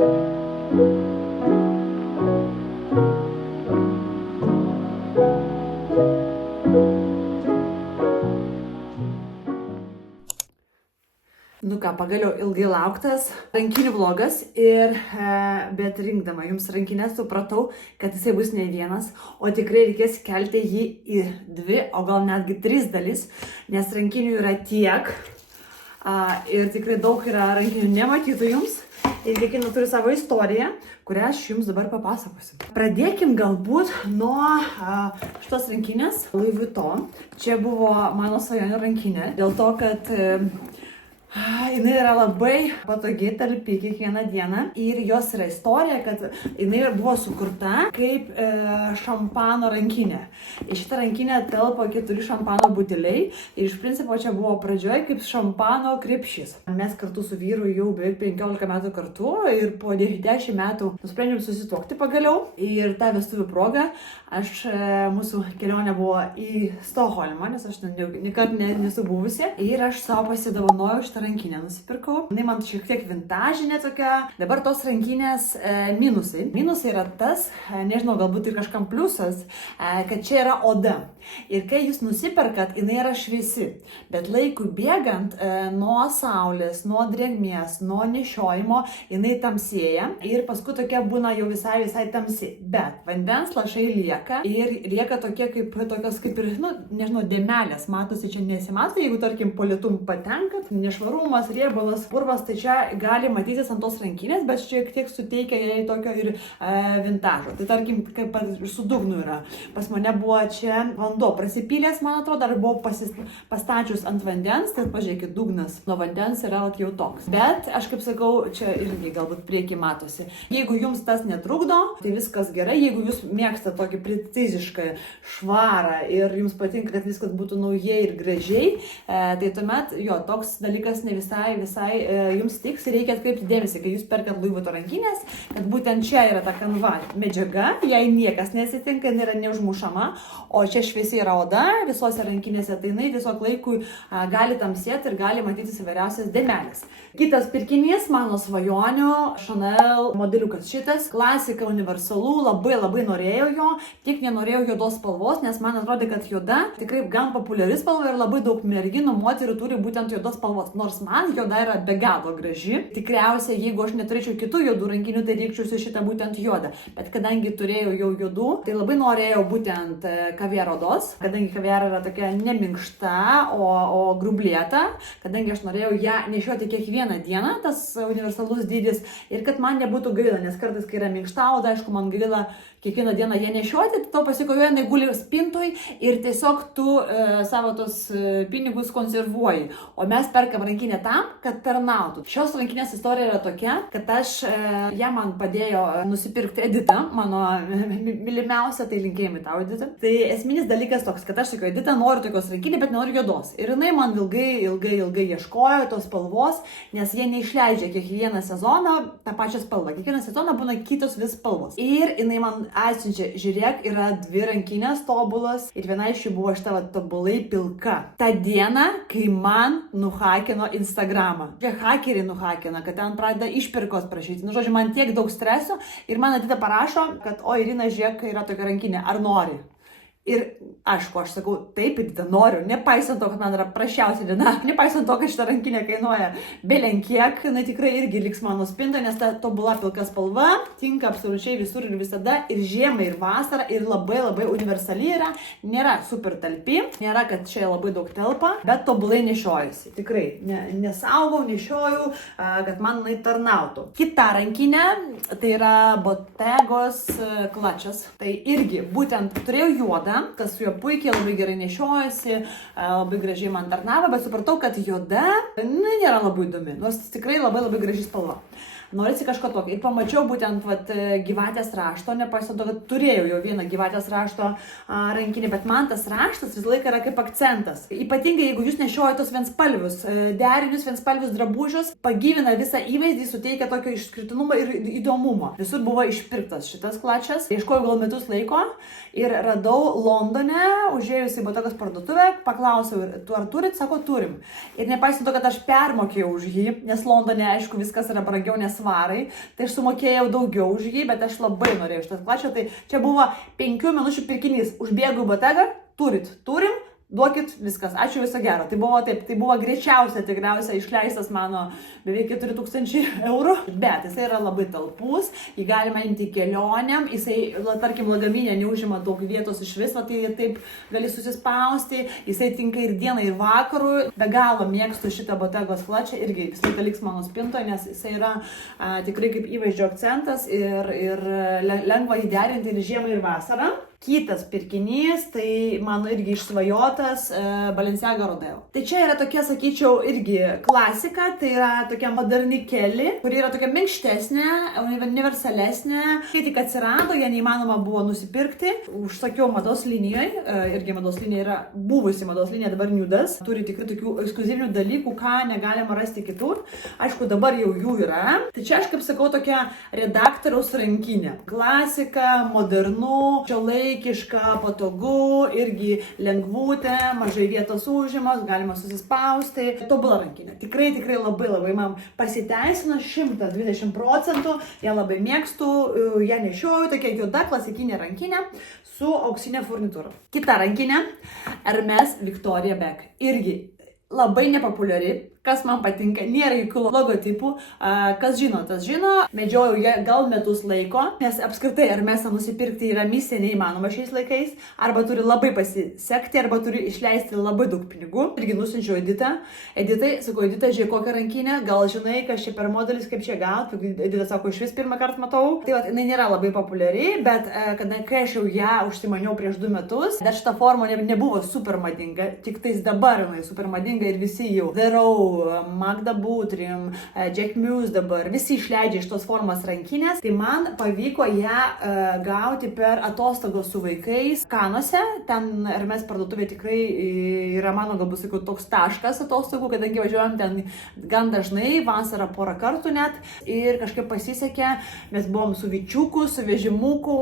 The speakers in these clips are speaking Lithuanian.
Nu ką, pagaliau ilgai lauktas rankinių vlogas ir bet rinkdama jums rankinės supratau, kad jisai bus ne vienas, o tikrai reikės kelti jį į 2, o gal netgi 3 dalis, nes rankinių yra tiek ir tikrai daug yra rankinių nematytų jums ir kiekviena turi savo istoriją, kurią aš jums dabar papasakosiu. Pradėkim galbūt nuo šitos rankinės Louis Vuitton. Čia buvo mano svajonių rankinė, dėl to, kad jinai yra labai patogi, talpi kiekvieną dieną ir jos yra istorija, kad jinai buvo sukurta kaip šampano rankinė. Į šitą rankinę telpa 4 šampano buteliai ir iš principo čia buvo pradžioje kaip šampano krepšys. Mes kartu su vyru jau beveik 15 metų kartu ir po 10 metų nusprendėm susituokti pagaliau ir tą vestuvių progą mūsų kelionė buvo į Stokholmą, nes aš niekad nesu buvusi ir aš savo pasidovanojau šitą rankinę nusipirkau. Jinai man šiek tiek vintažinė tokia. Dabar tos rankinės minusai. Minusai yra tas, nežinau, galbūt ir kažkam pliusas, kad čia yra oda. Ir kai jūs nusiperkat, jinai yra šviesi. Bet laikui bėgant nuo saulės, nuo drėgmės, nuo nešiojimo, jinai tamsėja ir paskui tokia būna jau visai tamsi. Bet vandens lašai lieka ir lieka tokie tokios kaip ir, nežinau, dėmelės. Matosi, čia nesimato, jeigu tarkim po lietum patenkat, nešvarumas, riebalas, purvas, tai čia gali matytis ant tos rankinės, bet šiek tiek suteikia jai tokio ir vintažo. Tai tarkim, kaip su dugnu yra. Pas mane buvo čia vanduo prasipylęs, man atrodo, ar buvau pastačius ant vandens, tai pažiūrėkit, dugnas nuo vandens yra jau toks. Bet aš kaip sakau, čia irgi galbūt prieki matosi. Jeigu jums tas netrukdo, tai viskas gerai. Jeigu jūs mėgstate tokį precizišką švarą ir jums patinka, kad viskas būtų naujai ir gražiai, tai tuomet toks dalykas ne visai jums tiks ir reikia atkreipti dėmesį, kai jūs perkat Louis Vuitton rankinės, kad būtent čia yra ta kanva medžiaga, jai niekas nesitinka, jinai yra neužmušama, o čia šviesi yra oda, visose rankinėse tai jinai tiesiog laikui gali tamsėti ir gali matytis įvairiausias dėmelės. Kitas pirkinys, mano svajonių, Chanel modeliukas šitas, klasika, universalų, labai norėjau jo, tik nenorėjau juodos spalvos, nes man atrodė, kad juoda tikrai gan populiari spalva ir labai daug merginų, moterų turi būtent juodos spalvos, nors man juoda yra be galo graži. Tikriausiai, jeigu aš neturėčiau kitų juodų rankinių, tai rinkčiausi šitą būtent juodą, bet kadangi turėjau jau juodų, tai labai norėjau būtent kaviar odos, kadangi kaviar yra tokia neminkšta, o grublėta, kadangi aš norėjau ją nešioti kiekvieną dieną, tas universalus dydis, ir kad man nebūtų gaila, nes kartais, kai yra minkšta oda, aišku, man gaila kiekvieną dieną ją nešioti, tai to pasikojo, jinai guli spintoj ir tiesiog tu savo tos pinigus konservuoji. O mes perkam rankinę tam, kad tarnautų. Šios rankinės istorija yra tokia, kad ją man padėjo nusipirkti Edita, mano mylimiausia, tai linkėjimai tau, Edita. Tai esminis dalykas toks, kad aš sakiau, Edita, noriu tokios rankinės, bet noriu juodos. Ir jinai man ilgai ieškojo tos spalvos, nes jie neišleidžia kiekvieną sezoną tą pačią spalvą. Kiekvieną sezoną būna kitos vis spalvos. Ir jinai man atsiunčia, žiūrėk, yra 2 rankinės tobulas ir viena iš jų buvo šita tobulai pilka. Ta diena, kai man nuhakino Instagramą. Čia hakeriai nuhakina, kad ten pradeda išpirkos prašyti. Žodžiu, man tiek daug streso ir man Edita parašo, kad Irina, žiūrėk, yra tokia rankinė, ar nori? Ir aišku, aš sakau, taip, Edita, noriu, nepaisant to, kad man yra prašiausia diena, nepaisant to, kad šitą rankinę kainuoja belenkiek, jinai tikrai irgi liks mano spintoje, nes ta tobula pilka spalva tinka absoliučiai visur ir visada, ir žiemą, ir vasarą, ir labai universali yra, nėra super talpi, nėra, kad čia labai daug telpa, bet tobulai nešiojusi. Tikrai, nesaugau, nešioju, kad man jinai tarnautų. Kita rankinė, tai yra Bottegos klačas. Tai irgi, būtent turėjau juodą, kas su juo puikiai labai gerai nešiojasi, labai gražiai man tarnavo, bet supratau, kad juoda nėra labai įdomi, nors tikrai labai graži spalva. Norisi kažko tokio. Ir pamačiau būtent gyvatės rašto, nepaisant to, kad turėjau jau vieną gyvatės rašto rankinį, bet man tas raštas visą laiką yra kaip akcentas. Ypatingai, jeigu jūs nešiojate tos vienspalvius derinius, vienspalvius drabužius, pagyvina visą įvaizdį, suteikia tokio išskirtinumą ir įdomumo. Visur buvo išpirktas šitas klačas. Ieškojau gal metus laiko ir radau Londone, užėjus į Bottegos parduotuvę, paklausiau, ar turit, sako, turim. Ir nepaisant to, kad aš permokėjau už jį, nes Londone, aišku, viskas yra brangiau brangiau nesvarai, tai aš sumokėjau daugiau už jį, bet aš labai norėjau šitas klačio, tai čia buvo 5 minučių pirkinys, užbėgu į botegą, turim, duokit viskas, ačiū, viso gero. Tai buvo taip, tai buvo greičiausia tikriausiai išleistas mano beveik 4000 eurų, bet jisai yra labai talpus, jį galima imti kelionėm, jisai, tarkim, lagaminė neužima daug vietos iš viso, tai taip gali susispausti, jisai tinka ir dienai, ir vakarui, be galo mėgstu šitą Bottegos klačią, irgi visai liks mano spintoje, nes jisai yra tikrai kaip įvaizdžio akcentas ir lengva įderinti ir žiemą, ir vasarą. Kitas pirkinys, tai mano irgi išsvajotas Balenciaga Rodeo. Tai čia yra tokia, sakyčiau, irgi klasika, tai yra tokia moderni keli, kuri yra tokia minkštesnė, universalesnė. Kai tik atsirado, ją neįmanoma buvo nusipirkti. Užsakiau mados linijoje, irgi mados linija yra buvusi mados linija, dabar Nudas. Turi tikrai tokių ekskluzivinių dalykų, ką negalima rasti kitur. Aišku, dabar jau jų yra. Tai čia aš, kaip sakau, tokia redaktoriaus rankinė. Klasika, modernu, šiuolaikiška, patogu, irgi lengvutė, mažai vietos užimas, galima susispausti. Tobula rankinė. Tikrai labai man pasiteisino 120%. Ją labai mėgstu, ją nešioju, tokia juoda klasikinė rankinė su auksinė furnitūra. Kita rankinė Hermes Victoria Beck. Irgi labai nepopuliari. Kas man patinka, nėra jokių logotipų, kas žino, tas žino, medžiojau ją gal metus laiko, nes apskritai Hermesą nusipirkti yra misija neįmanoma šiais laikais, arba turi labai pasisekti, arba turi išleisti labai daug pinigų. Irgi nusinčiau Editai, sakau, Edita, žiūrėk kokią rankinę, gal žinai, kas čia per modelis, kaip čia gauti, Edita sako, iš vis pirmą kartą matau. Tai va, jinai nėra labai populiari, bet kai aš jau ją užsimaniau prieš 2 metus, dar šita forma nebuvo super madinga, tik tais dabar jinai super madinga ir visi jau darau. Magda Butrim, Jack Muse dabar, visi išleidžia iš tos formos rankinės, tai man pavyko ją gauti per atostogos su vaikais Kanuose, ten Hermes parduotuvė tikrai yra mano, galbūt sakau, toks taškas atostogų, kadangi važiuojam ten gan dažnai, vasarą porą kartų net, ir kažkaip pasisekė, mes buvom su vičiuku, su vežimuku,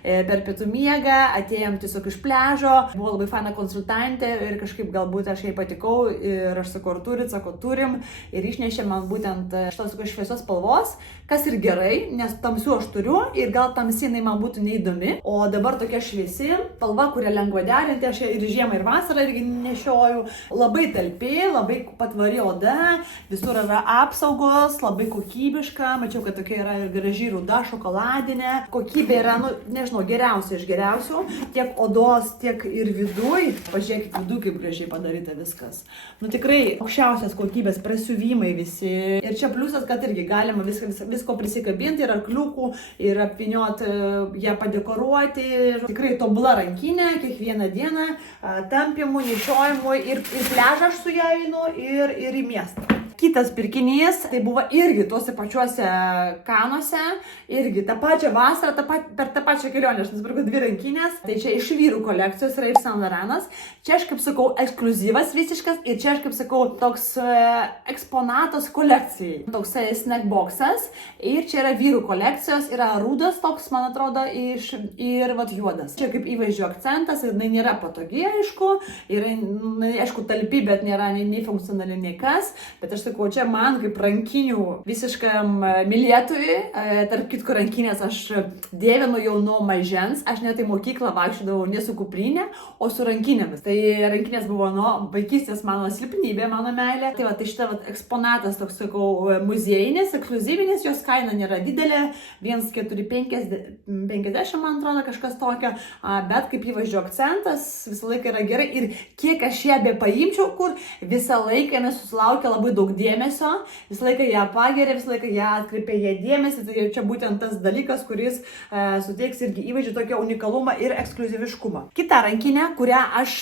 per pietų miegą, atėjom tiesiog iš pliažo, buvo labai faina konsultantė ir kažkaip galbūt aš jai patikau ir aš sakau, ar turit, sako, turim, ir išnešė man būtent šitos šviesios spalvos, kas ir gerai, nes tamsių aš turiu ir gal tamsinai man būtų neįdomi, o dabar tokia šviesi spalva, kurią lengva derinti, aš ir žiemą ir vasarą irgi nešioju, labai talpi, labai patvari oda, visur yra apsaugos, labai kokybiška, mačiau, kad tokia yra ir graži ruda, šokoladinė, kokybė yra, nežinau, geriausia iš geriausių, tiek odos, tiek ir viduj, pažiūrėkit viduj, kaip gražiai padaryta viskas. Tikrai aukščiausias kokybės prasiuvimai visi. Ir čia pliusas, kad irgi galima visko prisikabinti, ir arkliukų, ir apvynioti, ją padekoruoti. Tikrai tobula rankinė, kiekvieną dieną, tampimų, nešiojimui, ir pliažą aš su ją einu, ir į miestą. Kitas pirkinys, tai buvo irgi tuose pačiuose Kanuose, irgi tą pačią vasarą, per tą pačią kelionę, aš nusipirkau 2 rankinės, tai čia iš vyrų kolekcijos yra Yves Saint Laurent, čia aš kaip sakau ekskliuzyvas visiškas, ir čia aš kaip sakau toks eksponatas kolekcijai, toks snackboxas, ir čia yra vyrų kolekcijos, yra rudas toks, man atrodo, ir vat juodas. Čia kaip įvaizdžio akcentas, ir jinai nėra patogi, aišku, yra, aišku, talpi, bet nėra nei funkcionali, nei kas, bet aš sakau, čia man kaip rankinių visiškam mylėtojui, tarp kitko rankinės aš dievinu jau nuo mažens, aš net į mokyklą vaikščiodavau ne su kuprinė, o su rankinėmis. Tai rankinės buvo nuo vaikystės mano silpnybė, mano meilė. Tai va, tai šita eksponatas toks, sakau, muziejinis, ekskliuzyvinis, jos kaina nėra didelė, 1,450, man atrodo, kažkas tokio, bet kaip įvaizdžio akcentas visą laiką yra gerai, ir kiek aš ją be paimčiau, kur visą laiką mes susilaukia labai daug dėmesio, visą laiką ją pageria, visą laiką ją atkreipia ją dėmesį, tai čia būtent tas dalykas, kuris suteiks irgi įvaizdžių tokio unikalumą ir ekskliuziviškumą. Kita rankinė, kurią aš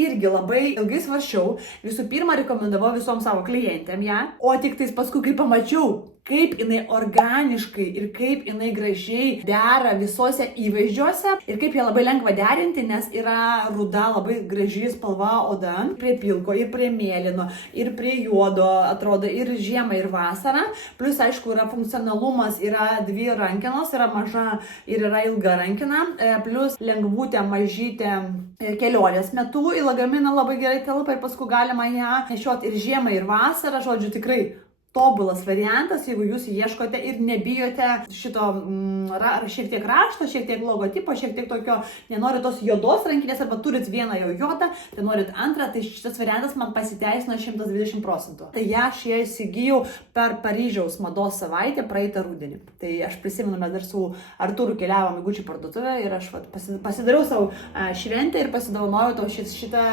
irgi labai ilgai svarsčiau, visų pirma rekomendavau visom savo klientėm ją, o tik tais paskui, kai pamačiau, kaip jinai organiškai ir kaip jinai gražiai dera visose įvaizdžiuose ir kaip ją labai lengva derinti, nes yra ruda, labai graži spalva oda, prie pilko ir prie mėlyno ir prie juodo, atrodo, ir žiemą ir vasarą, plus aišku yra funkcionalumas, yra 2 rankenos, yra maža ir yra ilga rankena, plus lengvutė, mažytė kelionės metu į lagaminą labai gerai telpa ir paskui galima ją nešioti ir žiemą ir vasarą, žodžiu, tikrai tobulas variantas, jeigu jūs ieškote ir nebijote šito šiek tiek rašto, šiek tiek logotipo, šiek tiek tokio, nenorit tos juodos rankinės, arba turit vieną jau juodą, tai norit antrą, tai šitas variantas man pasiteisino 120%. Tai aš ją įsigijau per Paryžiaus mados savaitę praeitą rudenį. Tai aš prisimenu, mes dar su Artūru keliavom į Gucci parduotuvę ir aš pasidariau savo šventę ir pasidovanojau tau šitą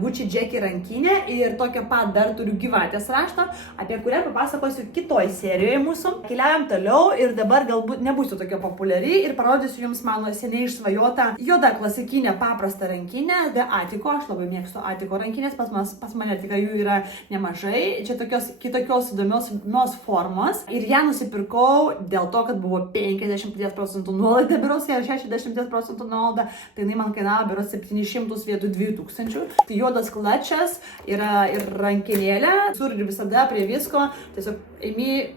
Gucci Jackie rankinę ir tokią pat dar turiu gyvatės raštą, apie kurią papasakosiu kitoj serijoje mūsų. Keliavam toliau ir dabar galbūt nebūsiu tokia populiari ir parodysiu jums mano seniai išsvajotą juodą klasikinę paprastą rankinę The Atiko. Aš labai mėgstu Atiko rankinės, pas mane tikrai jų yra nemažai. Čia tokios kitokios įdomios formos ir ją nusipirkau dėl to, kad buvo 50% nuolaida biuros ir 60% nuolaida, tai jinai man kainavo biuros 700 vietoj 2000. Tai juodas klačas yra ir rankinėlė, ir visada prie visko, tiesiog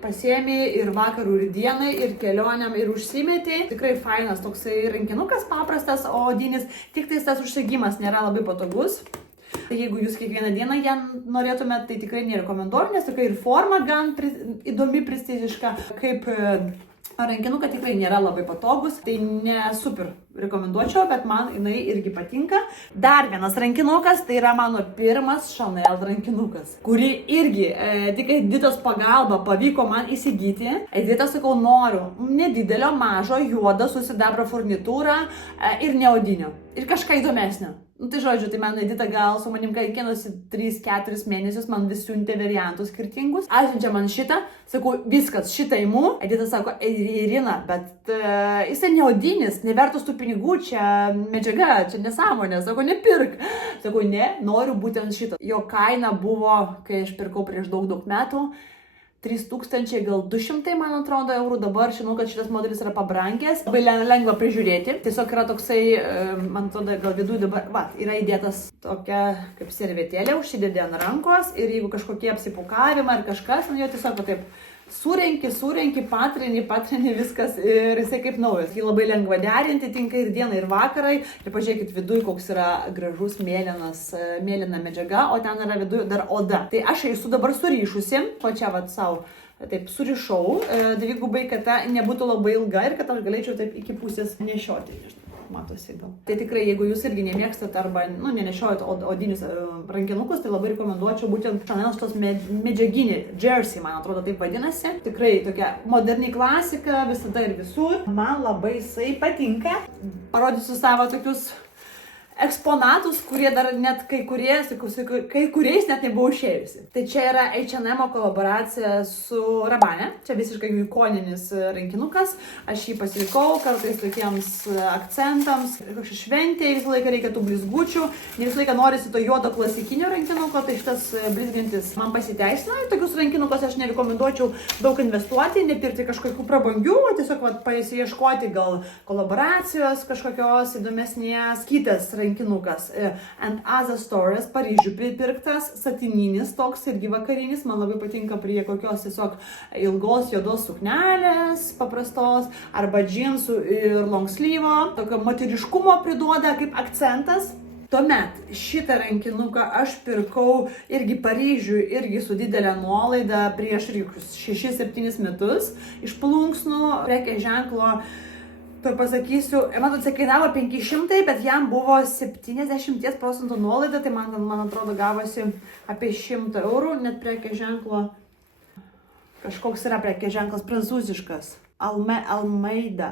pasiemi ir vakarų, ir dienai, ir kelioniam, ir užsimeti. Tikrai fainas toksai rankinukas, paprastas, odinis, tik tai tas užsegimas nėra labai patogus. Tai jeigu jūs kiekvieną dieną ją norėtumėte, tai tikrai nerekomenduoju, nes tokia ir forma gan įdomi, prestižiška, kaip rankinuka tikrai nėra labai patogus, tai ne super rekomenduočiau, bet man jinai irgi patinka. Dar vienas rankinukas, tai yra mano pirmas Chanel rankinukas, kurį irgi tik Editos pagalba pavyko man įsigyti. Edita, sakau, noriu nedidelio, mažo, juodo, su sidabro furnitūra ir neodinio. Ir kažką įdomesnio. Tai žodžiu, tai man Edita gal su manim kiekvienus 3-4 mėnesius man vis siuntė variantus skirtingus. Atsiunčia man šitą, sakau, viskas, šitą imu. Edita sako, Irina, bet jisai neodinis, nevertus tų pinigų, čia medžiaga, čia nesąmonė, sako, nepirk. Sakau, ne, noriu būtent šitą. Jo kaina buvo, kai aš pirkau prieš daug metų, 3200, gal 200, man atrodo, eurų. Dabar žinau, kad šitas modelis yra pabrangęs. Labai lengva prižiūrėti. Tiesiog yra toksai, man atrodo, gal viduje dabar, yra įdėtas tokia kaip servetėlė, užsidėdė ant rankos ir jeigu kažkokie apsipukavimai ar kažkas, jo tiesiog taip surenki, patrini viskas ir jisai kaip naujas. Jį labai lengva derinti, tinka ir dieną, ir vakarai. Ir pažiūrėkit viduje, koks yra gražus mėlyna medžiaga, o ten yra viduje dar oda. Tai aš esu dabar surišusi, o čia savo taip surišau dvigubai, kad ta nebūtų labai ilga ir kad aš galėčiau taip iki pusės nešioti. Matosi gal. Tai tikrai, jeigu jūs irgi nemėgstate arba nenešiojat odinius rankinukus, tai labai rekomenduočiau būtent Chanel šitos medžiaginį jersey, man atrodo, taip vadinasi. Tikrai tokia moderni klasika, visada ir visur. Man labai jisai patinka. Parodysiu savo tokius eksponatus, kurie dar net kai kuriais net nebuvo išėjusi. Tai čia yra H&M kolaboracija su Rabanne. Čia visiškai ikoninis rankinukas. Aš jį pasirinkau kartais tokiems akcentams. Šventėje visą laiką reikia tų blizgučių. Ne visą laiką norisi to juodo klasikinio rankinuko, tai šitas blizgintis man pasiteisina. Ir tokius rankinukus aš nerekomenduočiau daug investuoti, nepirkti kažkokių prabangių, tiesiog pasiieškoti gal kolaboracijos kažkokios įdomesnės. Kitas rankinukas ant Aza Stores, Paryžių pirktas, satininis toks irgi vakarinis, man labai patinka prie kokios tiesiog ilgos juodos suknelės, paprastos, arba džinsų ir long sleevo, tokio moteriškumo priduoda kaip akcentas. Tuomet šitą rankinuką aš pirkau irgi Paryžiui, irgi su didelė nuolaida prieš 6-7 metus iš plunksnų prekės ženklo. Tai pasakysiu, man atsiskainavo 500, bet jam buvo 70% nuolaida, tai man atrodo gavosi apie 100 eurų, net prekės ženklo, kažkoks yra prekės ženklas prancūziškas. Almeida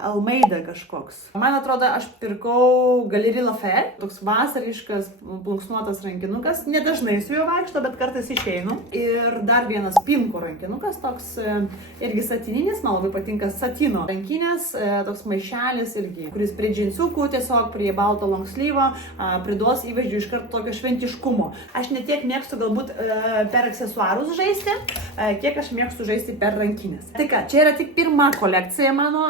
kažkoks. Man atrodo, aš pirkau Galerie Lafayette, toks vasariškas plunksnuotas rankinukas. Nedažnai su juo vaikšto, bet kartais išeinu. Ir dar vienas Pinko rankinukas, toks irgi satininis, man labai patinka satino rankinės, toks maišelis irgi, kuris prie džinsiukų, tiesiog prie balto long sleevo priduos įvaizdžių iš karto tokio šventiškumo. Aš ne tiek mėgstu galbūt per aksesuarus žaisti, kiek aš mėgstu žaisti per rankinės. Tai ką, čia yra tik pirma kolekcija kolekcija mano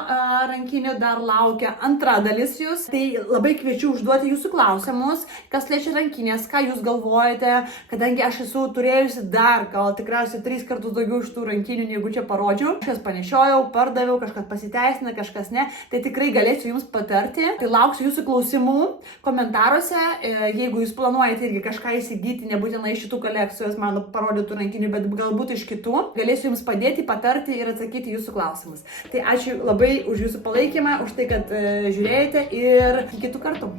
rankinių, dar laukia antra dalis jūs. Tai labai kviečiu užduoti jūsų klausimus, kas liečia rankinės, ką jūs galvojate, kadangi aš esu turėjusi dar gal tikriausiai 3 kartus daugiau iš tų rankinių, negu čia parodžiau. Kažkas panešiojau, pardaviau, kažkas pasiteisina, kažkas ne. Tai tikrai galėsiu jums patarti. Tai lauksiu jūsų klausimų komentaruose. Jeigu jūs planuojate irgi kažką įsigyti, nebūtinai iš šitų kolekcijos mano parodytų rankinių, bet galbūt iš kitų, galėsiu jums padėti, patarti ir atsakyti jūsų klausimus. Tai ačiū labai už jūsų palaikymą, už tai, kad žiūrėjote ir iki kitų kartų.